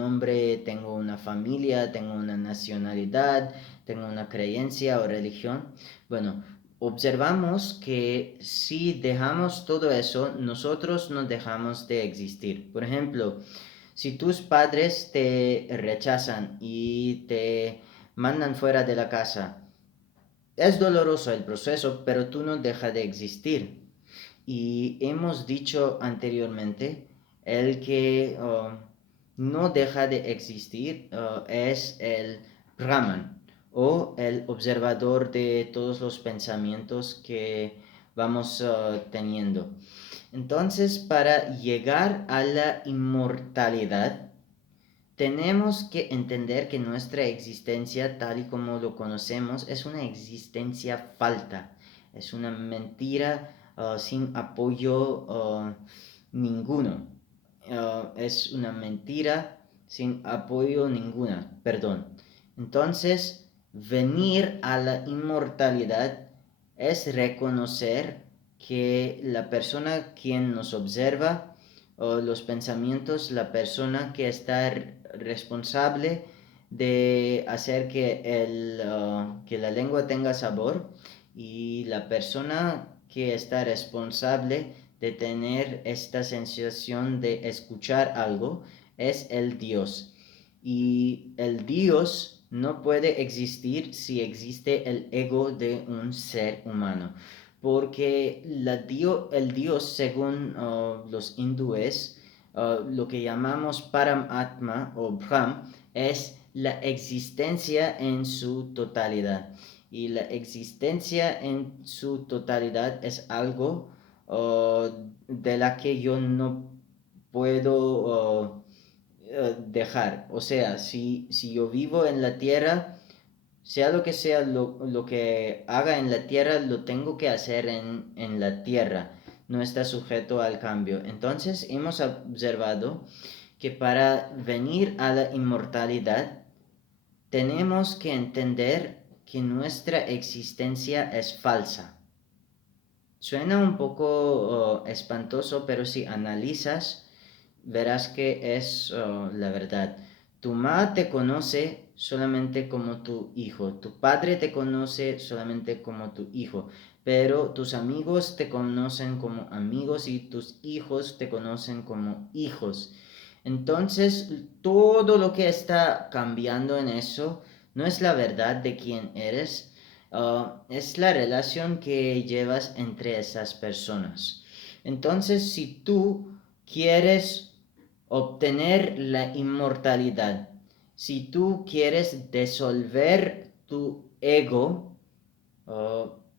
nombre, tengo una familia, tengo una nacionalidad, tengo una creencia o religión. Bueno, observamos que si dejamos todo eso, nosotros no dejamos de existir. Por ejemplo, si tus padres te rechazan y te mandan fuera de la casa, es doloroso el proceso, pero tú no dejas de existir. Y hemos dicho anteriormente, el que no deja de existir es el Brahman o el observador de todos los pensamientos que vamos teniendo. Entonces, para llegar a la inmortalidad, tenemos que entender que nuestra existencia, tal y como lo conocemos, es una existencia falta, es una mentira sin apoyo ninguno. Es una mentira sin apoyo ninguna, perdón. Entonces, venir a la inmortalidad es reconocer que la persona quien nos observa o los pensamientos, la persona que está responsable de hacer que la lengua tenga sabor y la persona que está responsable de tener esta sensación de escuchar algo es el Dios. Y el Dios no puede existir si existe el ego de un ser humano. Porque el Dios, según los hindúes, lo que llamamos Paramatma o Brahm, es la existencia en su totalidad. Y la existencia en su totalidad es algo de la que yo no puedo dejar. O sea, si yo vivo en la tierra, sea lo que haga en la tierra, lo tengo que hacer en la tierra. No está sujeto al cambio. Entonces hemos observado que para venir a la inmortalidad tenemos que entender que nuestra existencia es falsa. Suena un poco espantoso, pero si analizas, verás que es la verdad. Tu madre te conoce solamente como tu hijo, tu padre te conoce solamente como tu hijo, pero tus amigos te conocen como amigos y tus hijos te conocen como hijos. Entonces, todo lo que está cambiando en eso no es la verdad de quién eres, es la relación que llevas entre esas personas. Entonces, si tú quieres obtener la inmortalidad, si tú quieres disolver tu ego,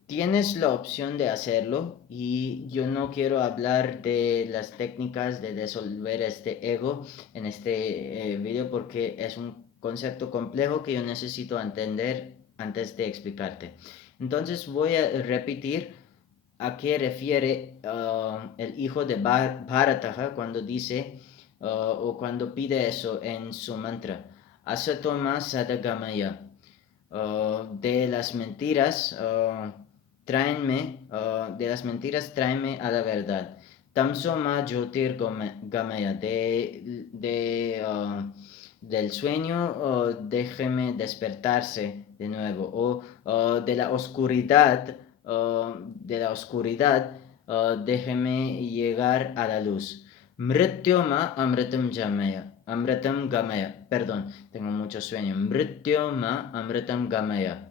tienes la opción de hacerlo y yo no quiero hablar de las técnicas de disolver este ego en este video porque es un concepto complejo que yo necesito entender antes de explicarte. Entonces voy a repetir a qué refiere el hijo de Bharata cuando dice o cuando pide eso en su mantra. Asatoma Sadagamaya. De las mentiras, de las mentiras tráeme a la verdad. Tamsoma Jyotir Gamaya, del sueño, déjeme despertarse de nuevo, o de la oscuridad, déjeme llegar a la luz. Mrityoma Amritam Jamaya, Amritam Gamaya, perdón, tengo mucho sueño. Mrityoma Amritam Gamaya.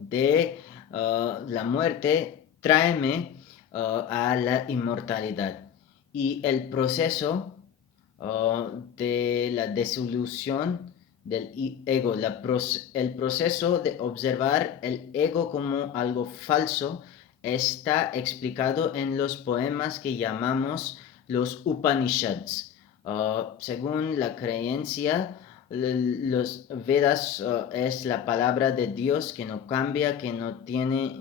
De la muerte, tráeme a la inmortalidad. Y el proceso de la disolución del ego, el proceso de observar el ego como algo falso, está explicado en los poemas que llamamos los Upanishads. Según la creencia, los Vedas es la palabra de Dios que no cambia, que no tiene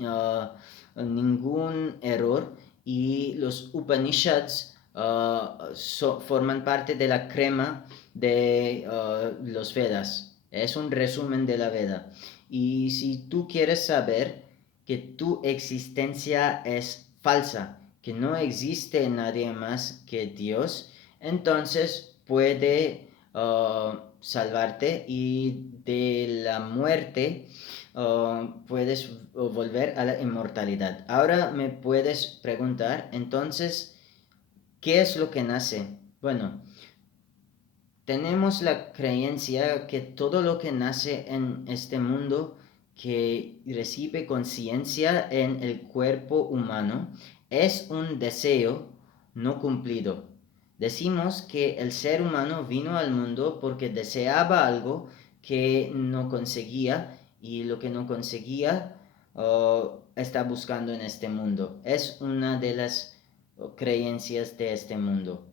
ningún error, y los Upanishads forman parte de la crema de los Vedas. Es un resumen de la Veda. Y si tú quieres saber que tu existencia es falsa, que no existe nadie más que Dios, entonces puede salvarte, y de la muerte puedes volver a la inmortalidad. Ahora me puedes preguntar, entonces, ¿qué es lo que nace? Bueno, tenemos la creencia que todo lo que nace en este mundo, que recibe conciencia en el cuerpo humano, es un deseo no cumplido. Decimos que el ser humano vino al mundo porque deseaba algo que no conseguía, y lo que no conseguía está buscando en este mundo. Es una de las creencias de este mundo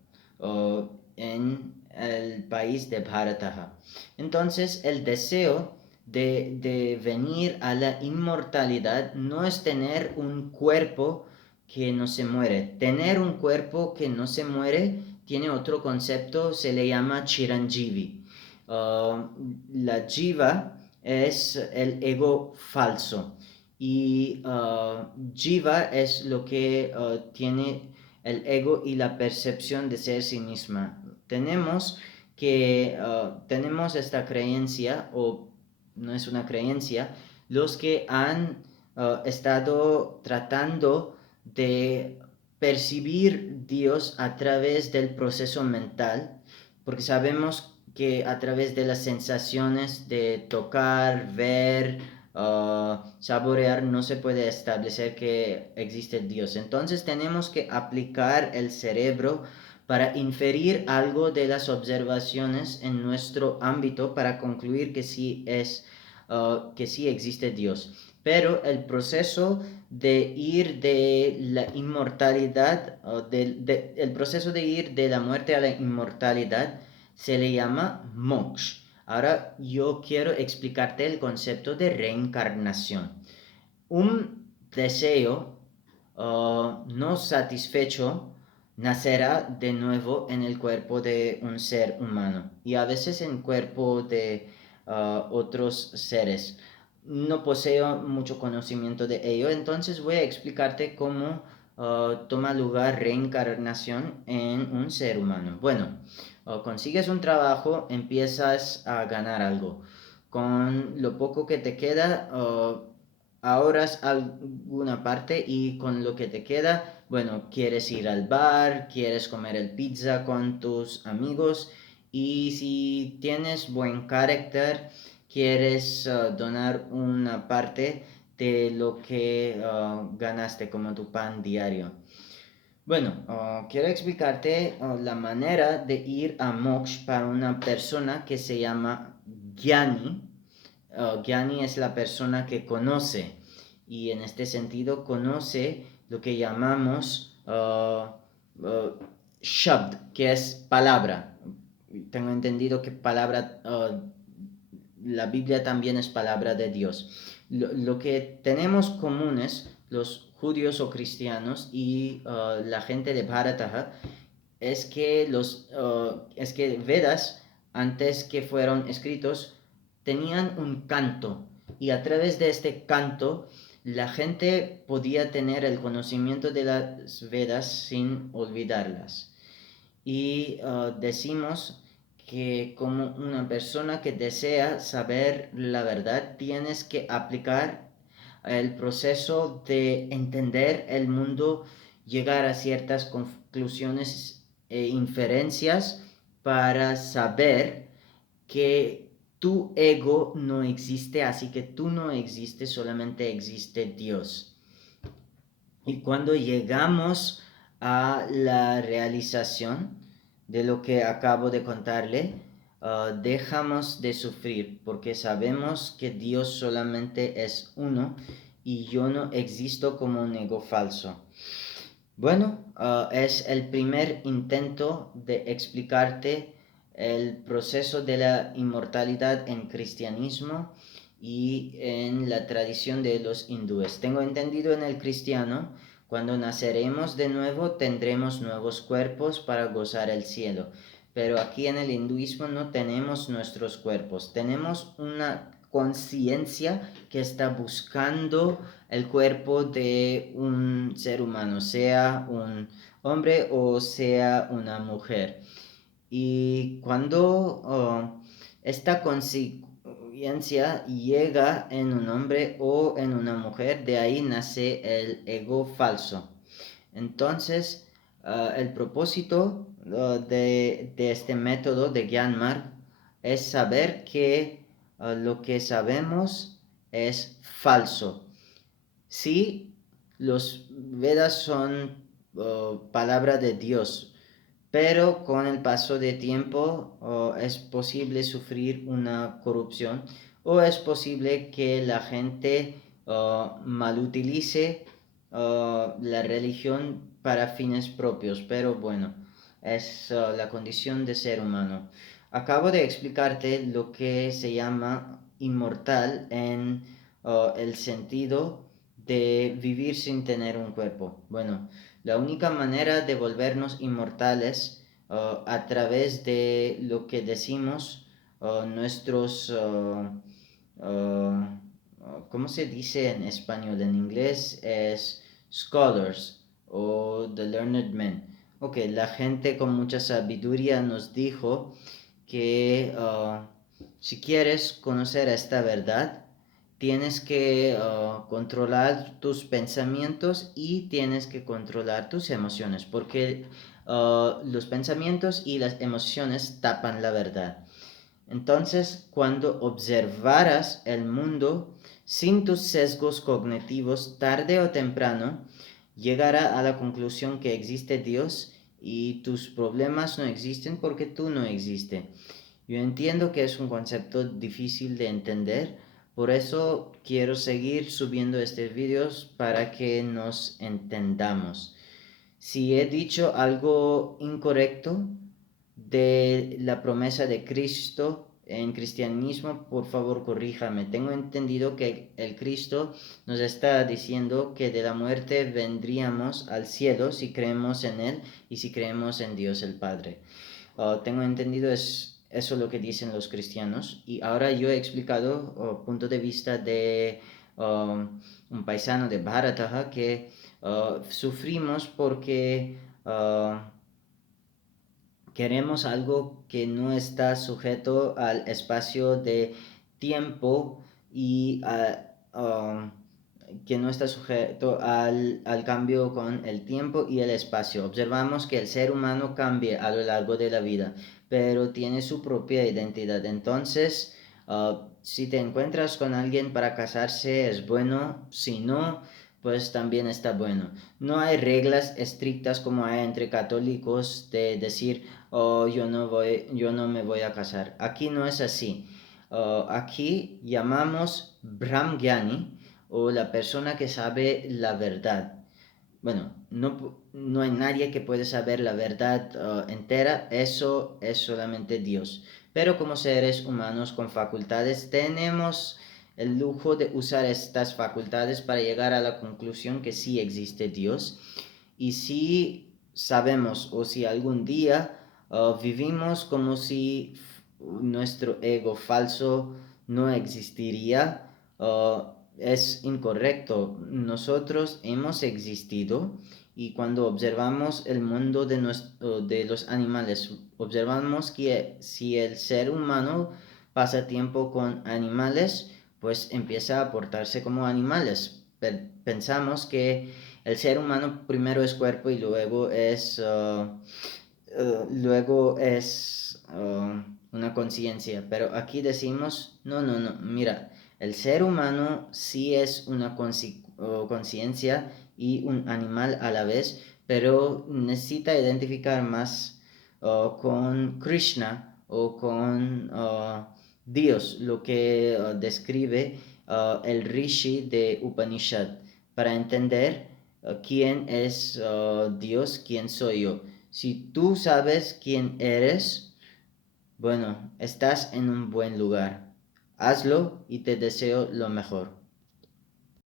en el país de Bharataha. Entonces, el deseo de venir a la inmortalidad no es tener un cuerpo que no se muere. Tener un cuerpo que no se muere tiene otro concepto, se le llama Chiranjeevi. La jiva es el ego falso, y jiva es lo que tiene el ego y la percepción de ser sí misma. Tenemos esta creencia, o no es una creencia, los que han estado tratando de percibir Dios a través del proceso mental, porque sabemos que a través de las sensaciones de tocar, ver, saborear, no se puede establecer que existe Dios. Entonces tenemos que aplicar el cerebro para inferir algo de las observaciones en nuestro ámbito para concluir que sí existe Dios. Pero el proceso de ir de la inmortalidad, el proceso de ir de la muerte a la inmortalidad, se le llama moksha. Ahora yo quiero explicarte el concepto de reencarnación. Un deseo no satisfecho nacerá de nuevo en el cuerpo de un ser humano, y a veces en cuerpo de otros seres. No poseo mucho conocimiento de ello, entonces voy a explicarte cómo toma lugar reencarnación en un ser humano. Bueno, consigues un trabajo, empiezas a ganar algo. Con lo poco que te queda, ahorras alguna parte, y con lo que te queda, bueno, quieres ir al bar, quieres comer el pizza con tus amigos, y si tienes buen carácter, quieres donar una parte de lo que ganaste como tu pan diario. Bueno, quiero explicarte la manera de ir a moksha para una persona que se llama Gyani. Gyani es la persona que conoce, y en este sentido conoce lo que llamamos Shabd, que es palabra. Tengo entendido que palabra, la Biblia también es palabra de Dios. Lo que tenemos comunes los judíos o cristianos y la gente de Bharataha es que Vedas, antes que fueron escritos, tenían un canto, y a través de este canto la gente podía tener el conocimiento de las Vedas sin olvidarlas. Y decimos que como una persona que desea saber la verdad, tienes que aplicar el proceso de entender el mundo, llegar a ciertas conclusiones e inferencias para saber que tu ego no existe, así que tú no existes, solamente existe Dios. Y cuando llegamos a la realización de lo que acabo de contarle, dejamos de sufrir, porque sabemos que Dios solamente es uno, y yo no existo como un ego falso. Bueno, es el primer intento de explicarte el proceso de la inmortalidad en cristianismo y en la tradición de los hindúes. Tengo entendido, en el cristiano, cuando naceremos de nuevo tendremos nuevos cuerpos para gozar el cielo. Pero aquí en el hinduismo no tenemos nuestros cuerpos, tenemos una conciencia que está buscando el cuerpo de un ser humano, sea un hombre o sea una mujer. Y cuando esta conciencia llega en un hombre o en una mujer, de ahí nace el ego falso. Entonces, el propósito de este método de Gyanmar es saber que lo que sabemos es falso. Sí, los Vedas son palabra de Dios, pero con el paso de tiempo es posible sufrir una corrupción o es posible que la gente malutilice la religión para fines propios, pero bueno, es la condición de ser humano. Acabo de explicarte lo que se llama inmortal en el sentido de vivir sin tener un cuerpo. Bueno, la única manera de volvernos inmortales a través de lo que decimos, nuestros, ¿cómo se dice en español? En inglés es scholars o the learned men. Ok, la gente con mucha sabiduría nos dijo que si quieres conocer esta verdad, tienes que controlar tus pensamientos y tienes que controlar tus emociones, porque los pensamientos y las emociones tapan la verdad. Entonces, cuando observaras el mundo sin tus sesgos cognitivos, tarde o temprano, llegará a la conclusión que existe Dios y tus problemas no existen porque tú no existes. Yo entiendo que es un concepto difícil de entender, por eso quiero seguir subiendo estos vídeos para que nos entendamos. Si he dicho algo incorrecto de la promesa de Cristo en cristianismo, por favor corríjame. Tengo entendido que el Cristo nos está diciendo que de la muerte vendríamos al cielo si creemos en Él y si creemos en Dios el Padre. Tengo entendido es eso lo que dicen los cristianos y ahora yo he explicado punto de vista de un paisano de Bharataha que sufrimos porque queremos algo que no está sujeto al espacio de tiempo y que no está sujeto al cambio con el tiempo y el espacio. Observamos que el ser humano cambia a lo largo de la vida, pero tiene su propia identidad. Entonces, si te encuentras con alguien para casarse es bueno, si no, pues también está bueno. No hay reglas estrictas como hay entre católicos de decir, oh, yo no me voy a casar. Aquí no es así. Aquí llamamos Brahmgyani o la persona que sabe la verdad. Bueno, no hay nadie que puede saber la verdad entera, eso es solamente Dios. Pero como seres humanos con facultades tenemos el lujo de usar estas facultades para llegar a la conclusión que sí existe Dios. Y si sabemos o si algún día vivimos como si nuestro ego falso no existiría, es incorrecto. Nosotros hemos existido y cuando observamos el mundo de los animales, observamos que si el ser humano pasa tiempo con animales, pues empieza a portarse como animales. Pensamos que el ser humano primero es cuerpo y luego es una conciencia, pero aquí decimos, no, mira, el ser humano sí es una conciencia y un animal a la vez, pero necesita identificar más con Krishna o con Dios, lo que describe el Rishi de Upanishad, para entender quién es Dios, quién soy yo. Si tú sabes quién eres, bueno, estás en un buen lugar. Hazlo y te deseo lo mejor.